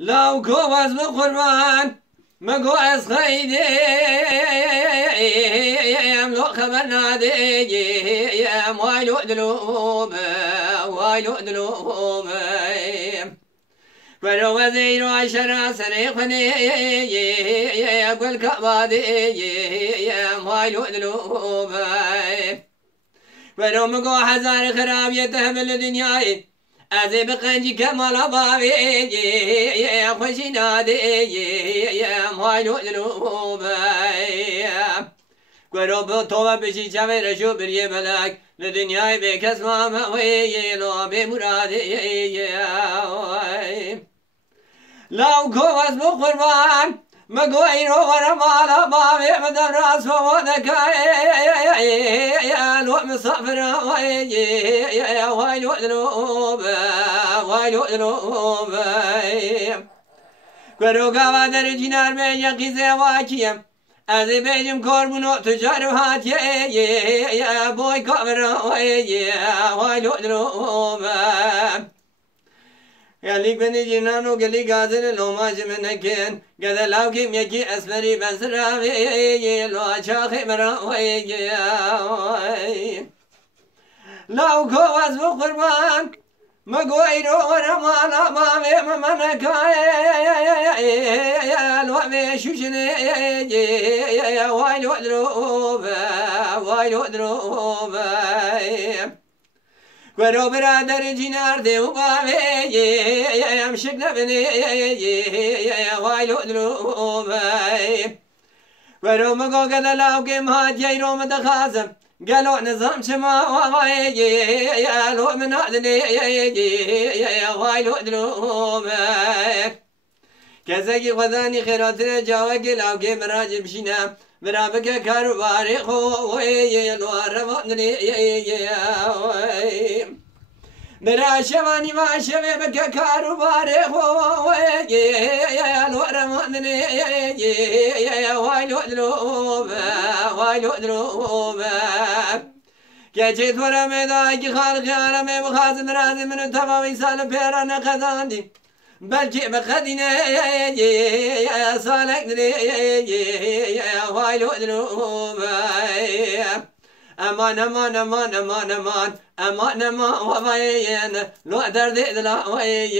لو كوز بقربان مقو از خيدي يملو خبرنا دي يم وايلو دلوم وايلو دلوم ولو وزير عشرة سريقني يقول كبادي يم وايلو دلوم ولو مقو حزار خراب يتهمل الدنيا أزي بقنجي كمال بابي يا خوشي نادي يا مايلو دلوبي قروب توبة بشي شامي رشو بريه ملاك لدنيا بكس ما مأوي لو بمرادي لو كوز بقربان مقوينو ورمالا بابي مدن راسو ودكاي لو مصفر وايلو دلوب وايلو دلوب قرو قاوا در جنار بيجا قيزي واكيم أذي بيجم كوربونو تجار هاتي يا بوي كامر وايلو دلوب ياليك بني جنانو قلي قازل لو ما جمنكين قد لو كيم يجي أسمري بسراوي لو أشاخي مراوي لو كواز بقربان مقويرو ورمالا مامي ممنكاي لو بيشوشني وايلو دروب وايلو دروب ولو برادر جنار ديو قامي يمشك نبني وايلو دروبي ولو مقو قد لاو قيم هاد ييرو مدخازم قالوا نظام شما واي لو من هادني وايلو دروبي كزاكي خذاني خيراتنا جاوكي لاو قيم راجب شنا مرابك كاروباري خوي لو رمضني مرا شواني ما شبك كاروباري خوي لو رمضني وايلو دروب وايلو دروب كجيت ورا مداك خالق يا رمي بخازم رازم من تمام سال بيرانا خذاندي بلكي بخدنا يا صالح يا وايلو دروب امان امان امان امان امان امان امان وفاين لو درد لا وي